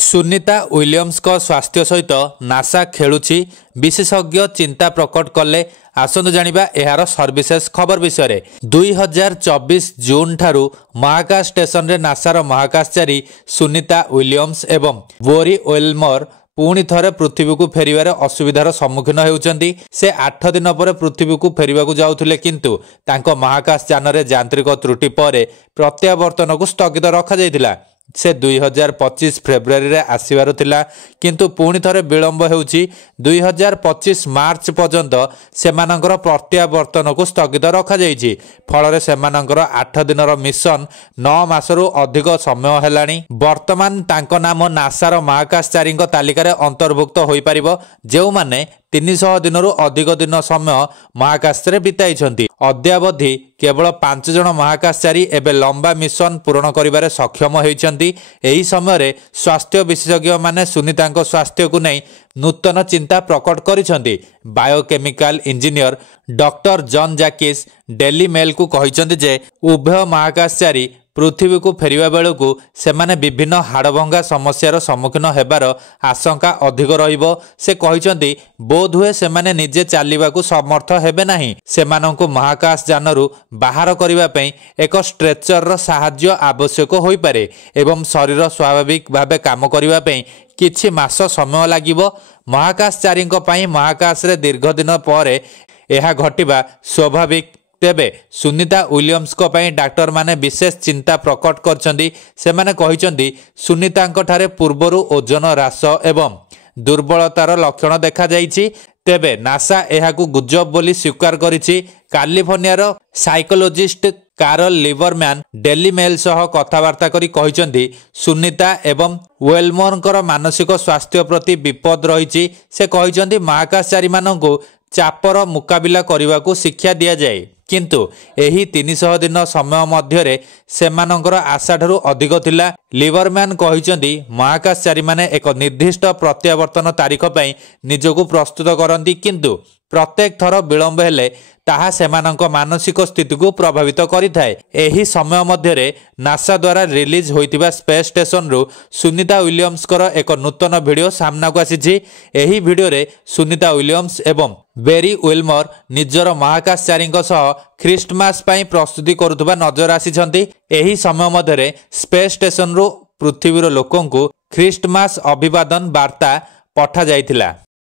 Sunita Williams को स्वास्थ्य सहित नासा खेलुछि विशेषज्ञ चिंता प्रकट कले। आसंतु जानिबा एहार सर्विसेस खबर विषय 2024 जून ठारू महाकाश स्टेशन रे नासार महाकाशचारी सुनीता विलियम्स एवं बोरी वेलमर पुणी थरे पृथ्वी को फेरिबार असुविधार सम्मुखीन होउचंदी। से 8 दिन पर पृथ्वी को फेरिबाकू जाउथुले किंतु तांको महाकाश यान रे यांत्रिक त्रुटि पर प्रत्यावर्तन को स्थगित रखा जायतिला। से 2025 फेब्रुआरी रे आसीबार थिला किंतु पुणी थरे विलंब हेउची 2025 मार्च पर्यंत सेमानकर प्रत्यावर्तन को स्थगित रखा जायछि। फल रे सेमानकर 8 दिनर मिशन 9 मासरु अधिक समय हेलानी। वर्तमान तांको नाम नासार महाकाशचारी तालिका रे अंतर्भुक्त होई परिबो जेउ माने 300 दिनरु अधिक दिन समय महाकाश रे बिताइछंती। अद्यावधि केवल 5 जन महाकाशचारी एबे लंबा मिशन पूर्ण करिबारे सक्षम होइछंती। एही समय रे स्वास्थ्य विशेषज्ञ माने सुनीतांको स्वास्थ्य को नै नूतन चिंता प्रकट करिछंती। बायोकेमिकल इंजीनियर डॉक्टर जॉन जैकिस डेली मेल को कहिछंती जे उभय महाकाशचारी पृथ्वी को फेरिबा बेलू सेमाने विभिन्न हाड़भंगा समस्यार सम्मुखीन हेबार आशंका अधिक रहिबो। से कहिछंती बोध हुए सेमाने निजे चालिबाकू समर्थ हेबे नाही। सेमानंकु महाकाश जानरू बाहर करिबा पई एक स्ट्रेचर रो सहाय्य आवश्यक होई पारे एवं शरीर स्वाभाविक भाबे काम करिबा पई किछि मास समय लागिबो। महाकाशचारी पई महाकाश रे दीर्घ दिन पर एहा घटिबा स्वाभाविक। तेबे सुनीता विलियम्स को पई डाक्टर माने विशेष चिंता प्रकट करछंदी। सेमाने कहिछंदी सुनीतांको ठारे पूर्वरु ओजन ह्रास एवं दुर्बलतार लक्षण देखा जाइछि। तेबे नासा एहाकू गुजब बोली स्वीकार करिछि। कैलिफोर्नियार साइकोलॉजिस्ट कार्ल लिवरमैन डेली मेल सह कथबार्ता करी कहिछंदी सुनीता एवं वेलमोरकर मानसिक स्वास्थ्य प्रति विपद रहिछि। से कहिछंदी महाकाशचारी माननकू चापर मुकाबिला करने शिक्षा दि जाए किंतु एही 300 दिन समय मध्य सेमानंकर आशा ठारू अधिक थिला। लिवरमैन कहिछंदी महाकाशचारी माने एक निर्दिष्ट प्रत्यावर्तन तारीख पई निजको प्रस्तुत करंती किंतु प्रत्येक थर विलंब हेले ताहा सेमानंक मानसिक स्थिति को प्रभावित करिथाए। एही समय मध्य नासा द्वारा रिलीज होइतिबा स्पेस स्टेशन रु सुनीता विलियम्स कर एक नूतन वीडियो सामना को आसीछि। एही वीडियो रे सुनीता विलियम्स एवं बेरी वेलमर निजर महाकाशचारी सह ख्रिस्टमास पई प्रस्तुति करुथबा नजर आसीछंती। एही समय मध्य स्पेस स्टेशन रु पृथ्वीर लोकंकु ख्रिस्टमास अभिवादन वार्ता पठा जाइथिला।